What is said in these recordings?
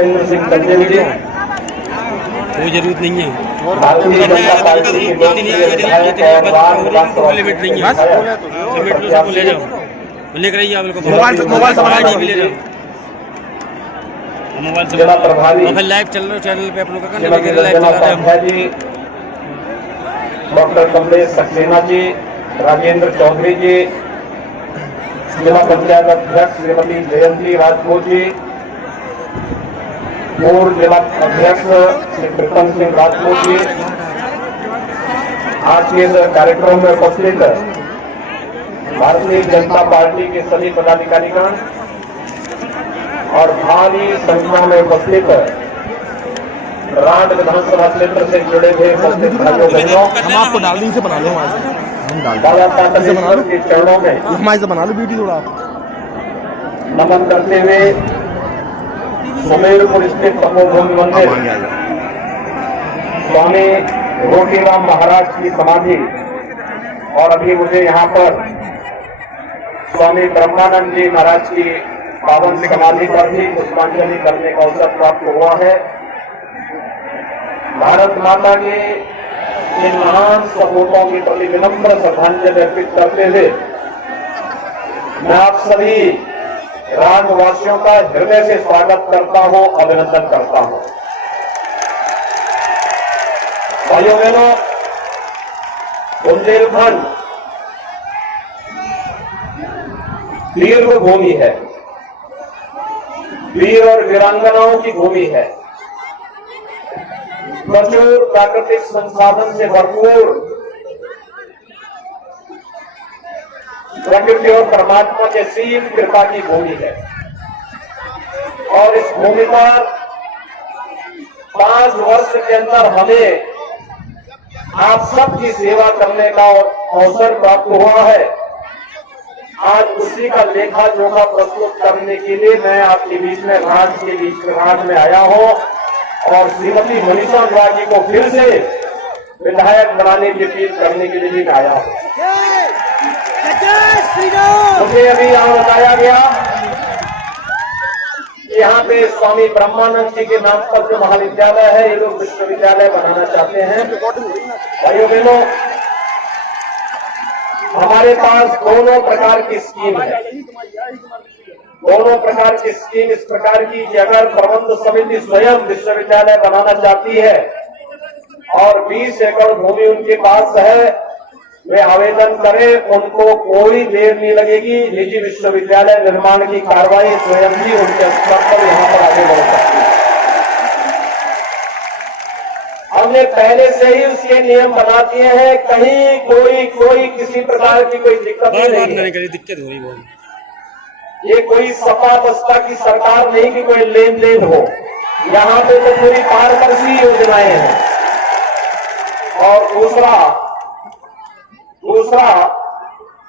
पुष्पेंद्र सिंह संजीव जी, कोई जरूरत नहीं है। भारतीय जनता पार्टी के लोकप्रिय विधायक और वार्ड विधानसभा लिमिट नहीं है, लिमिट लो सबको ले जाओ, लेकर आइए आप लोग को मोबाइल ले जाओ, मोबाइल से जिला प्रभारी फिर लाइव चल रहे चैनल पे आप लोग का श्रीमती लाइव रंजना चला रहे उपाध्याय जी, डॉक्टर कमलेश सक्सेना जी, राजेंद्र चौधरी जी, जिला पंचायत अध्यक्ष श्रीमती जयंती राजपूत जी, पूर्व जिला अध्यक्ष श्री प्रीतम सिंह राजपूत जी, आज के इस कार्यक्रम में उपस्थित भारतीय जनता पार्टी के सभी पदाधिकारीगण और भारी संख्या में उपस्थित राड विधानसभा क्षेत्र से जुड़े हुए उपस्थित भाइयों बहनों, हम आपको डाल से बना लो, हम डाल बाबा कांतेश्वर के चरणों में हमारे से बना लो वीडियो थोड़ा आप। नमन करते हुए सुमेरपुर स्थित तपोभूमि मंदिर स्वामी रोटीराम महाराज की समाधि और अभी मुझे यहाँ पर स्वामी ब्रह्मानंद जी महाराज की पावन समाधि पर भी पुष्पांजलि करने का अवसर प्राप्त हुआ है। भारत माता के इन महान सपूतों के प्रति विनम्र श्रद्धांजलि अर्पित करते हुए मैं आप सभी राज्यवासियों का हृदय से स्वागत करता हूं, अभिनंदन करता हूं। भाइयों बहनों, बुंदेलखंड वीर भूमि है, वीर और वीरांगनाओं की भूमि है, प्रचुर प्राकृतिक संसाधन से भरपूर प्रकृति और परमात्मा के सीम कृपा की भूमि है। और इस भूमि पर 5 वर्ष के अंदर हमें आप सबकी सेवा करने का अवसर प्राप्त हुआ है। आज उसी का लेखा जोखा प्रस्तुत करने के लिए मैं आपके बीच में घाट में आया हूं और श्रीमती मनीषा अनुराग जी को फिर से विधायक बनाने की अपील करने के लिए भी आया हूं। मुझे अभी यहाँ बताया गया कि यहाँ पे स्वामी ब्रह्मानंद जी के नाम पर जो महाविद्यालय है, ये लोग विश्वविद्यालय बनाना चाहते हैं। भाइयों बहनों, हमारे पास दोनों प्रकार की स्कीम है। दोनों प्रकार की स्कीम इस प्रकार की कि अगर प्रबंध समिति स्वयं विश्वविद्यालय बनाना चाहती है और 20 एकड़ भूमि उनके पास है, वे आवेदन करें, उनको कोई देर नहीं लगेगी। निजी विश्वविद्यालय निर्माण की कार्रवाई स्वयं ही उनके स्तर पर यहाँ पर आगे बढ़ सकती है। हमने पहले से ही उसके नियम बना दिए हैं, कहीं कोई किसी प्रकार की कोई दिक्कत नहीं है। दिक्कत हो रही है, ये कोई सपा बसपा की सरकार नहीं कि कोई लेन देन हो। यहाँ पे तो पूरी पारदर्शी योजनाएं हैं। और दूसरा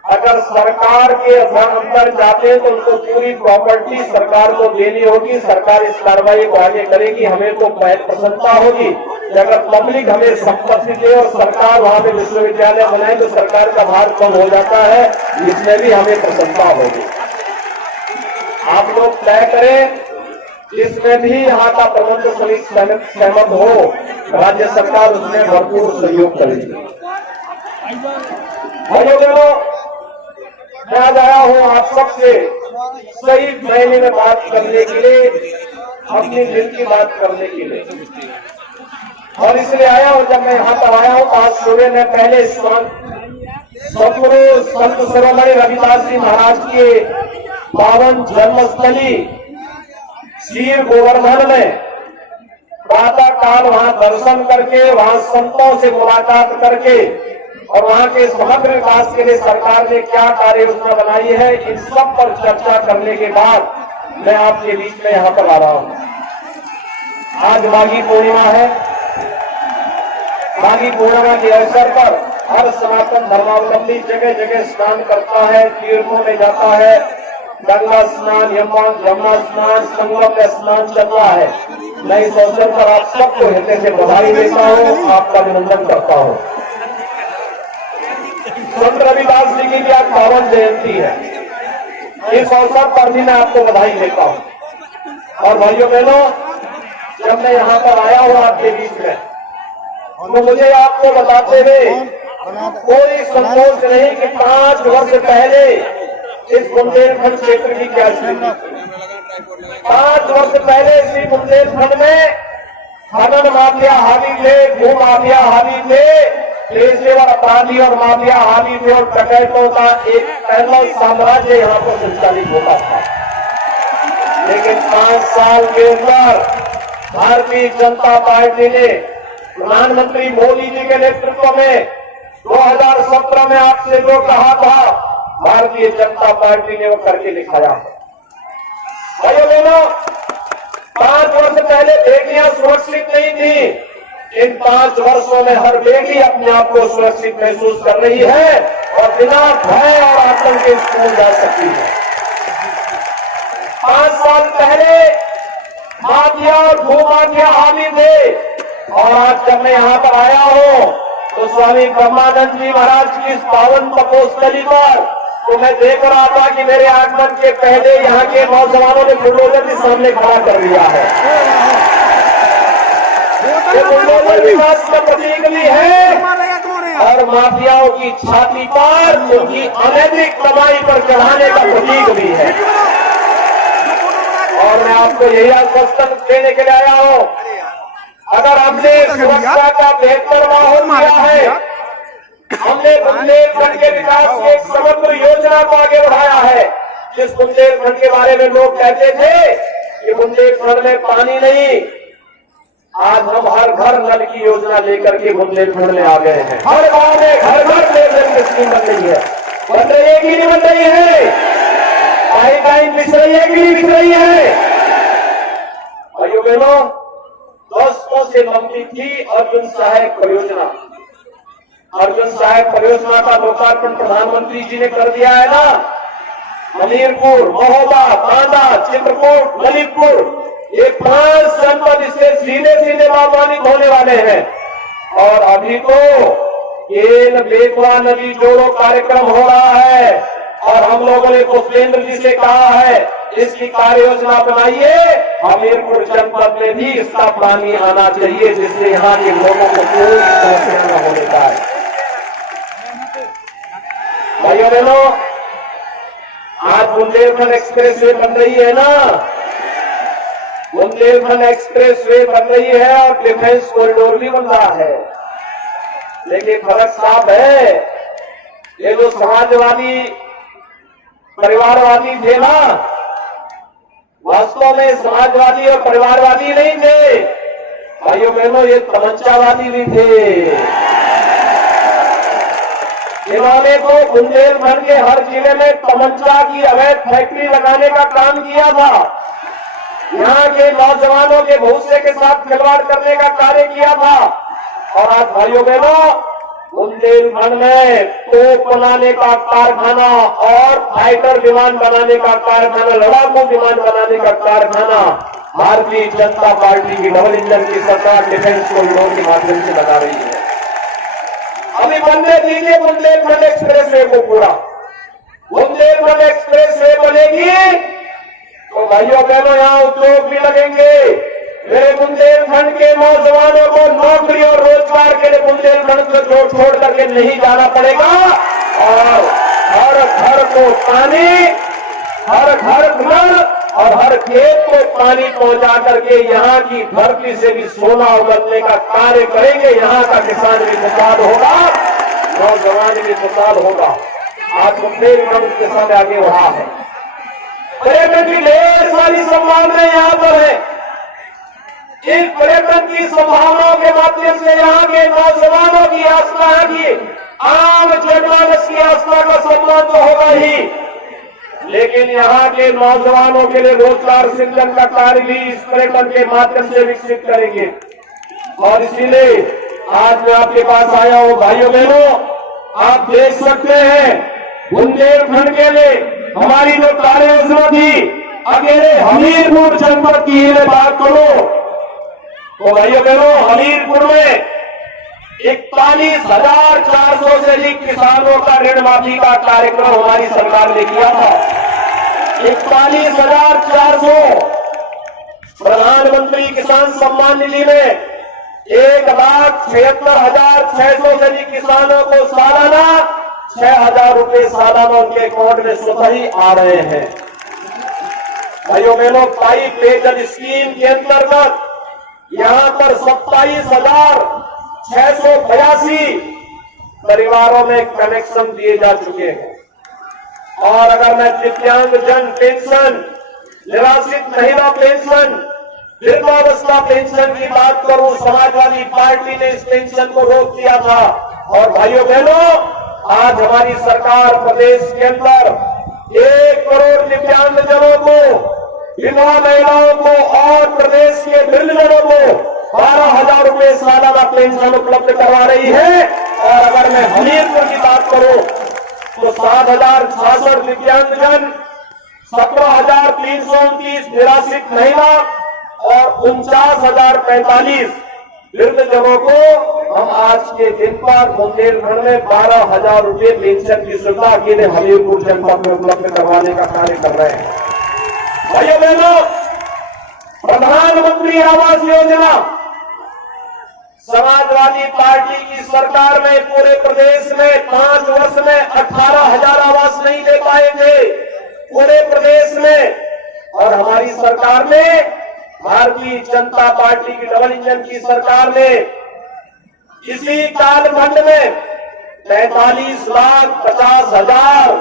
अगर सरकार के अंदर जाते हैं तो उनको पूरी प्रॉपर्टी सरकार को देनी होगी। सरकार इस कार्रवाई को आगे करेगी। हमें तो प्रसन्नता होगी कि अगर पब्लिक हमें संपत्ति दे और सरकार वहां पे विश्वविद्यालय बनाए तो सरकार का भार कम हो जाता है। इसमें भी हमें प्रसन्नता होगी। आप लोग तय करें, जिसमें भी यहाँ का प्रबंध समिति सहमत हो, राज्य सरकार उसमें भरपूर सहयोग करेगी। भाइयों बहनों, मैं आज आया हूँ आप सबसे सही मायने में बात करने के लिए, अपनी दिल की बात करने के लिए। और इसलिए आया हूँ, जब मैं यहाँ पर आया हूँ तो आज सुबह में पहले सतगुरु संत शिरोमणि रविदास जी महाराज के पावन जन्मस्थली शीर गोवर्धन में प्रातः काल वहां दर्शन करके, वहां संतों से मुलाकात करके और वहां के समग्र विकास के लिए सरकार ने क्या कार्य योजना बनाई है, इन सब पर चर्चा करने के बाद मैं आपके बीच में यहाँ पर आ रहा हूँ। आज माघी पूर्णिमा है। माघी पूर्णिमा के अवसर पर हर सनातन धर्मावलंबी जगह जगह स्नान करता है, तीर्थों में जाता है। गंगा स्नान, यमुना स्नान, संगम में स्नान चल रहा है। मैं इस अवसर पर आप सबको हृदय से बधाई देता हूँ, आपका अभिनंदन करता हूँ। संत रविदास जी की भी आज पावन जयंती है। इस अवसर पर भी मैं आपको बधाई देता हूँ। और भाइयों बहनों, जब मैं यहाँ पर आया हूँ आपके बीच में, तो मुझे आपको बताते हुए कोई संतोष नहीं कि 5 वर्ष पहले इस बुंदेलखंड क्षेत्र की क्या स्थिति थी। 5 वर्ष पहले इसी बुंदेलखंड में खनन माफिया हावी थे, भू माफिया हावी थे, पेशेवर अपराधी और माफिया हावी थे और डकैतों का एक पैदल साम्राज्य यहाँ पर संचालित होता था। लेकिन 5 साल के अंदर भारतीय जनता पार्टी ने प्रधानमंत्री मोदी जी के नेतृत्व में 2017 में आपसे जो कहा था, भारतीय जनता पार्टी ने वो करके दिखाया है। भाइयों बहनों, 5 वर्ष पहले बेटियां सुरक्षित नहीं थी। इन 5 वर्षों में हर बेटी अपने आप को सुरक्षित महसूस कर रही है और बिना भय और आतंक के स्कूल जा सकती है। 5 साल पहले माफिया और भूमाफिया हावी थे और आज जब मैं यहाँ पर आया हूँ तो स्वामी ब्रह्मानंद जी महाराज की इस पावन तपोस्थली पर तो मैं देख रहा था कि मेरे आगमन के पहले यहाँ के नौजवानों ने बुलडोजर के सामने खड़ा कर दिया है। ये बुलडोजर विकास का प्रतीक भी है और माफियाओं की छाती पर उनकी अनैतिक कमाई पर चढ़ाने का प्रतीक भी है। और मैं आपको यही आश्वासन देने के लिए आया हूँ, अगर हमने सुरक्षा का बेहतर माहौल दिया है, हमने बुंदेलखंड के विकास की एक समग्र योजना को आगे बढ़ाया है। जिस बुंदेलखंड के बारे में लोग कहते थे कि बुंदेलखंड में पानी नहीं, आज हम हर घर नल की योजना लेकर के बुंदेलखंड में आ गए हैं। हर गांव में घर घर पेयजल स्कीम बन रही है। बन रही है कि नहीं बन रही है? पाइपलाइन बिछ रही है कि नहीं बिछ रही है? भाइयों बहनों, दोस्तों से लंबी थी अर्जुन सहायक परियोजना। अर्जुन सहायक परियोजना का लोकार्पण प्रधानमंत्री जी ने कर दिया है ना। हमीरपुर, महोबा, बांदा, चित्रकूट, ललितपुर, ये 5 जनपद इससे सीधे सीधे लाभान्वित होने वाले हैं। और अभी तो केन बेतवा नदी जोड़ो कार्यक्रम हो रहा है और हम लोगों ने पुष्पेंद्र जी से कहा है इसकी कार्य योजना बनाइए। हमीरपुर जनपद में भी इसका पानी आना चाहिए जिससे यहाँ के लोगों को कोई समस्या न होने पाए। भाइयों बहनों, आज बुंदेलखंड एक्सप्रेस वे बन रही है ना, बुंदेलखंड एक्सप्रेस वे बन रही है और डिफेंस कॉरिडोर भी बन रहा है। लेकिन फर्क साफ है, ये जो समाजवादी परिवारवादी थे ना, वास्तव में समाजवादी और परिवारवादी नहीं थे। भाइयों बहनों, ये तमंचावादी भी थे। इन्होंने तो बुंदेलखंड के हर जिले में तमंचा की अवैध फैक्ट्री लगाने का काम किया था। यहाँ के नौजवानों के भविष्य के साथ खिलवाड़ करने का कार्य किया था। और आज भाइयों बहनों, बुंदेलखंड में तोप बनाने का कारखाना और फाइटर विमान बनाने का कारखाना, लड़ाकू विमान बनाने का कारखाना भारतीय जनता पार्टी की डबल इंजन की सरकार डिफेंस कॉरिडोर के माध्यम से लगा रही है। अभी बनने दीजिए बुंदेलखंड एक्सप्रेस वे को पूरा। बुंदेलखंड एक्सप्रेस वे बनेगी तो भाइयों बहनों यहाँ उद्योग भी लगेंगे। मेरे बुंदेलखंड के नौजवानों को नौकरी और रोजगार के लिए बुंदेलखंड से छोड़ करके नहीं जाना पड़ेगा और हर घर को पानी, हर घर नल और हर खेत को पानी पहुंचा करके यहाँ की धरती से भी सोना उगलने का कार्य करेंगे। यहाँ का किसान भी खुशहाल होगा, नौजवान भी खुशहाल होगा। आज बुंदेलखंड के साथ आगे बढ़ा है। पर्यटन की ढेर सारी संभावनाएं यहाँ पर है। इस पर्यटन की संभावनाओं के माध्यम से यहाँ के नौजवानों की आस्था की आम जनमानस की आस्था का सम्मान तो होगा ही, लेकिन यहाँ के नौजवानों के लिए रोजगार सृजन का कार्य भी इस पर्यटन के माध्यम से विकसित करेंगे। और इसीलिए आज मैं आपके पास आया हूँ। भाइयों बहनों, आप देख सकते हैं बुंदेलखंड के लिए हमारी जो कार्य योजना थी, अकेले हमीरपुर जनपद की ही मैं बात करूं तो भाइयों बहनों, हमीरपुर में 41,400 से अधिक किसानों का ऋण माफी का कार्यक्रम हमारी सरकार ने किया था। 41,400 प्रधानमंत्री किसान सम्मान निधि में 1,76,600 से अधिक किसानों को सालाना 6,000 रुपए सालाना उनके अकाउंट में स्वतः ही आ रहे हैं। भाइयों बहनों, पाइप पेयजल स्कीम के अंतर्गत यहां पर 27,682 परिवारों में कनेक्शन दिए जा चुके हैं। और अगर मैं दिव्यांगजन पेंशन, निराश्रित महिला पेंशन, वृद्धावस्था पेंशन की बात करूं, समाजवादी पार्टी ने इस पेंशन को रोक दिया था। और भाइयों बहनों, आज हमारी सरकार प्रदेश के अंदर 1 करोड़ दिव्यांगजनों को, विधवा महिलाओं को और प्रदेश के वृद्धजनों को 12,000 रुपए सालाना पेंशन उपलब्ध करवा रही है। और अगर मैं हमीरपुर की बात करूं तो 7,066 दिव्यांगजन, 17,329 निराश्रित महिला और 49,045 वृद्धजनों को हम आज के दिन पर बुंदेलखंड में 12,000 रुपए पेंशन की सुविधा अकेले हमीरपुर जनपद में उपलब्ध करवाने का कार्य कर रहे हैं। भाइयों बहनों, प्रधानमंत्री आवास योजना समाजवादी पार्टी की सरकार में पूरे प्रदेश में 5 वर्ष में 18,000 आवास नहीं दे पाए थे पूरे प्रदेश में। और हमारी सरकार ने, भारतीय जनता पार्टी की डबल इंजन की सरकार ने इसी कालखंड में 43,50,000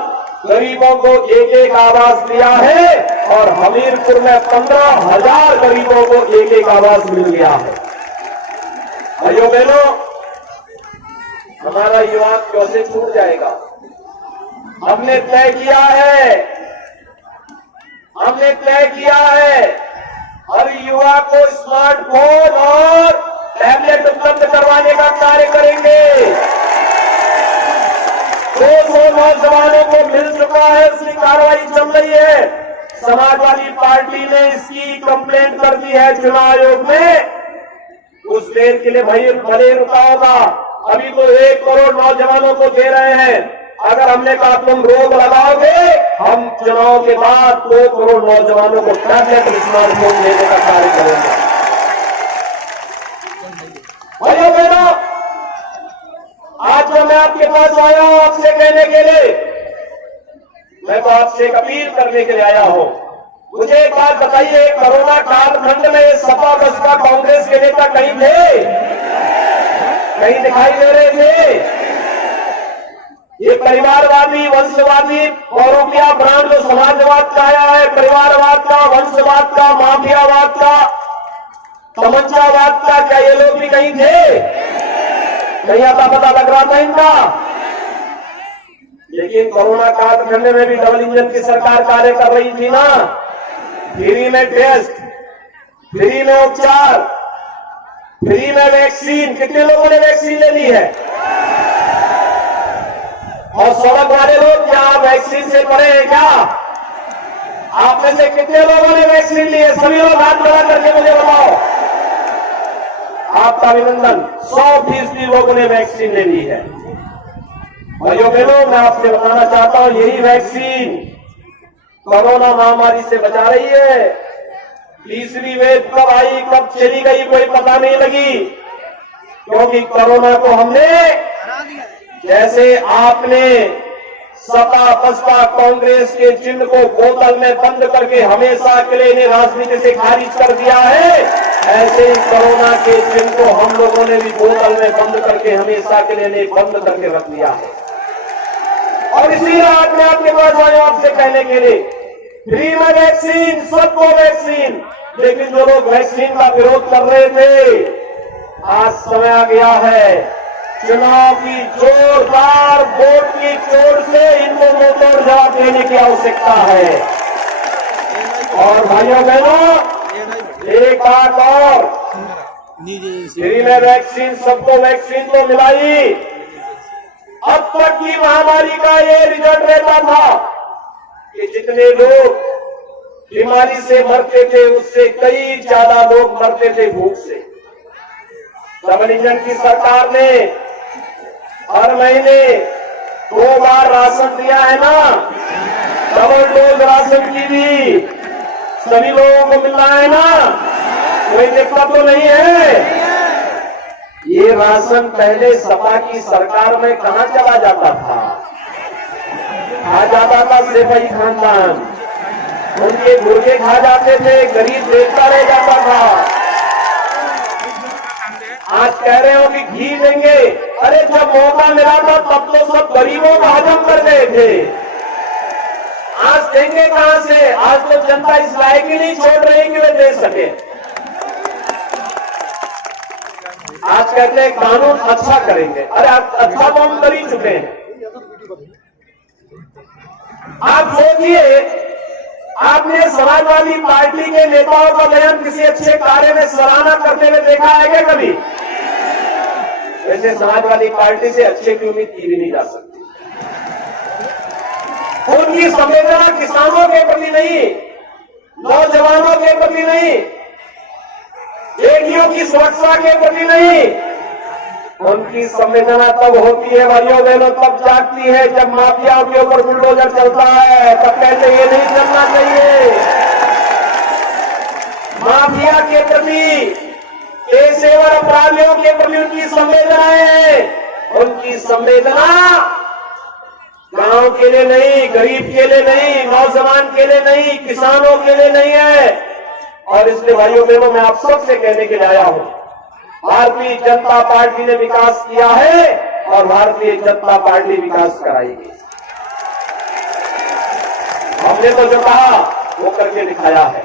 गरीबों को एक आवास दिया है। और हमीरपुर में 15,000 गरीबों को एक आवास मिल गया है। भाइयों बहनों, हमारा युवा कैसे छूट जाएगा? हमने तय किया है हर युवा को स्मार्टफोन और टैबलेट उपलब्ध करवाने का कार्य करेंगे। 200 नौजवानों को मिल चुका है, इसकी कार्रवाई चल रही है। समाजवादी पार्टी ने इसकी कंप्लेंट कर दी है चुनाव आयोग में। उस देर के लिए भले रुका होगा। अभी तो 1 करोड़ नौजवानों को दे रहे हैं। अगर हमने कहा तुम रोक लगाओगे, हम चुनाव के बाद 2 करोड़ नौजवानों को टैबलेट स्मार्टफोन देने का कार्य करेंगे। भाइयों बहनों, आज जो मैं आपके पास आया हूं आपसे कहने के लिए, मैं तो आपसे एक अपील करने के लिए आया हूं। मुझे एक बात बताइए, कोरोना कालखंड में सपा बसपा कांग्रेस के नेता कहीं थे? कहीं दिखाई दे रहे थे? ये परिवारवादी, वंशवादी और रुपया ब्रांड जो समाजवाद का आया है, परिवारवाद का, वंशवाद का, माफियावाद का, तमंचावाद का, क्या ये लोग भी कहीं थे? कहीं आता पता लग रहा था इनका? लेकिन कोरोना कालखंड में भी डबल इंजन की सरकार कार्य कर रही थी ना। फ्री में टेस्ट, फ्री में उपचार, फ्री में वैक्सीन। कितने लोगों ने वैक्सीन ले ली है? और सड़क वाले लोग, क्या आप वैक्सीन से पड़े हैं क्या? आप में से कितने लोगों ने वैक्सीन ली है? सभी लोग हाथ बढ़ा करके मुझे बताओ। आपका अभिनंदन। 100% लोगों ने वैक्सीन ले ली है। भाइयों बहनों, मैं आपसे बताना चाहता हूं, यही वैक्सीन कोरोना महामारी से बचा रही है। तीसरी वेव कब आई, कब चली गई, कोई पता नहीं लगी। क्योंकि कोरोना को हमने, जैसे आपने सपा बसपा कांग्रेस के चिन्ह को बोतल में बंद करके हमेशा के लिए इन्हें राजनीति से खारिज कर दिया है, ऐसे ही कोरोना के चिन्ह को हम लोगों ने भी बोतल में बंद करके हमेशा के लिए इन्हें बंद करके रख दिया है। और इसी रात में आपके पास आया आपसे कहने के लिए, फ्री में वैक्सीन, सबको वैक्सीन। लेकिन जो लोग वैक्सीन का विरोध कर रहे थे, आज समय आ गया है चुनाव की जोरदार वोट की चोट से इनको मुंहतोड़ जवाब देने की आवश्यकता है। और भाइयों बहनों, एक बात और, फ्री में वैक्सीन, सबको वैक्सीन तो मिलाई। अब तक की महामारी का ये रिजल्ट रहता था कि जितने लोग बीमारी से मरते थे, उससे कई ज्यादा लोग मरते थे भूख से। डबल इंजन की सरकार ने हर महीने 2 बार राशन दिया है ना, डबल डोज राशन की भी सभी लोगों को मिल रहा है ना। कोई दिक्कत तो नहीं है। ये राशन पहले सपा की सरकार में कहां चला जाता था? आ जाता था सिपाही खानदान, उनके मुर्गे खा जाते थे, गरीब देखता रह जाता था। आज कह रहे हो कि घी देंगे, अरे जब मौका मिला था तब तो सब गरीबों को हजम कर गए थे। आज देंगे कहां से? आज तो जनता इस लायक ही नहीं छोड़ रही कि वे दे सके। आज कहते हैं कानून अच्छा करेंगे, अरे अच्छा तो हम कर ही चुके हैं। आप सोचिए, आपने समाजवादी पार्टी के नेताओं का बयान किसी अच्छे कार्य में सराहना करते हुए देखा है क्या कभी? वैसे समाजवादी पार्टी से अच्छे की उम्मीद की भी नहीं जा सकती। उनकी संवेदना किसानों के प्रति नहीं, नौजवानों के प्रति नहीं, बेटियों की सुरक्षा के प्रति नहीं, उनकी संवेदना तब होती है भाइयों बहनों, तब जागती है जब माफियाओं के ऊपर बुलडोजर चलता है। तब कहते ये नहीं चलना चाहिए। माफिया के प्रति, पेशेवर अपराधियों के प्रति उनकी संवेदना है। उनकी संवेदना गांव के लिए नहीं, गरीब के लिए नहीं, नौजवान के लिए नहीं, किसानों के लिए नहीं है। और इसलिए भाइयों बहनों मैं आप सबसे कहने के लिए आया हूं, भारतीय जनता पार्टी ने विकास किया है और भारतीय जनता पार्टी विकास कराएगी। हमने तो जो कहा वो करके दिखाया है।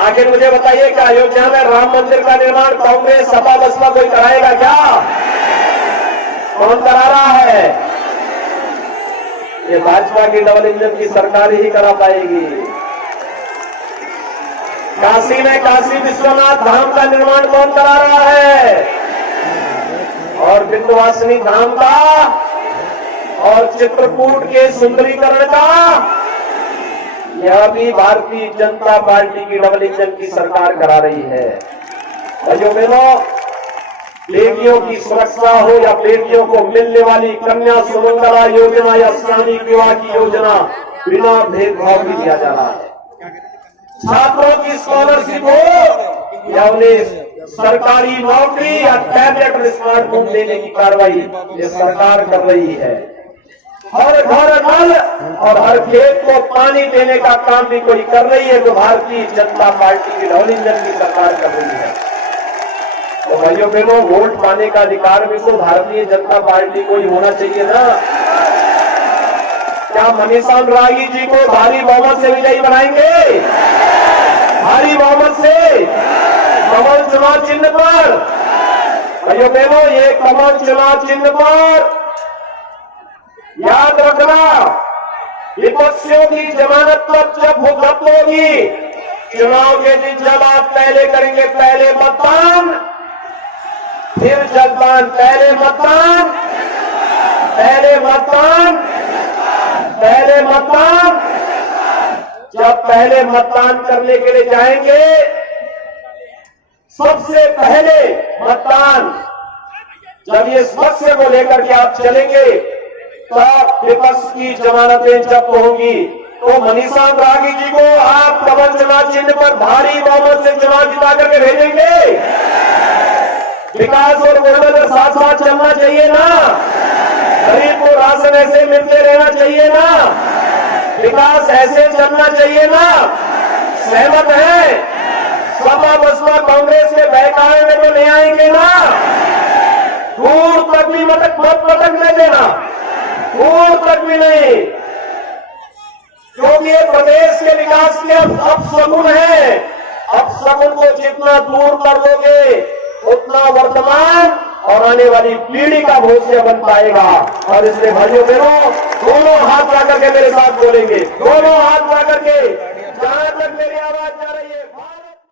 आगे मुझे बताइए, क्या अयोध्या में राम मंदिर का निर्माण कांग्रेस, सपा, बसपा कोई कराएगा क्या? कौन करा रहा है? ये भाजपा की डबल इंजन की सरकार ही करा पाएगी। काशी में काशी विश्वनाथ धाम का निर्माण कौन करा रहा है? और विंध्यवासिनी धाम का और चित्रकूट के सुंदरीकरण का, यह भी भारतीय जनता पार्टी की डबल इंजन की सरकार करा रही है। भाइयों बहनों, बेटियों की सुरक्षा हो या बेटियों को मिलने वाली कन्या सुमंगला योजना या शादी विवाह की योजना, बिना भेदभाव भी दिया जा रहा है। छात्रों की स्कॉलरशिप हो या उन्हें सरकारी नौकरी या टैबलेट और स्मार्टफोन देने की कार्रवाई ये सरकार कर रही है। हर घर नल और हर खेत को पानी देने का काम भी कोई कर रही है, तो भारतीय जनता पार्टी की डबल इंजन की सरकार कर रही है। तो भाइयों बहनों, वोट पाने का अधिकार भी तो भारतीय जनता पार्टी को ही होना चाहिए ना। क्या मनीषा अनुरागी जी को भारी बहुमत से विजयी बनाएंगे? भारी बहुमत से कमल चुनाव चिन्ह पर। भाइयों बहनों, ये कमल चुनाव चिन्ह पर याद रखना, विपक्षियों की जमानत पर जब जब्त होगी, चुनाव के दिन जब आप पहले करेंगे पहले मतदान, फिर जलपान, पहले मतदान, पहले मतदान, पहले मतदान। जब पहले मतदान करने के लिए जाएंगे, सबसे पहले मतदान जब ये लक्ष्य को लेकर के आप चलेंगे, तब विपक्ष की जमानतें जब्त होंगी। तो मनीषा अनुरागी जी को आप कमल चुनाव चिन्ह पर भारी बहुमत से चुनाव जिता करके भेजेंगे। विकास और बुलडोजर साथ साथ चलना चाहिए ना। गरीब को राशन ऐसे मिलते रहना चाहिए ना। विकास ऐसे चलना चाहिए ना। सहमत है? सपा बसपा कांग्रेस के बहकावे में तो नहीं आएंगे ना। दूर तक भी मत पटकने देना, दूर तक भी नहीं, क्योंकि ये प्रदेश के विकास के अपशगुन है। अपशगुन को जितना दूर कर दोगे, उतना वर्तमान और आने वाली पीढ़ी का भविष्य बन पाएगा। और इसलिए भाइयों बहनों, दोनों हाथ ला करके मेरे साथ बोलेंगे, दोनों हाथ ला करके, जहां तक मेरी आवाज जा रही है।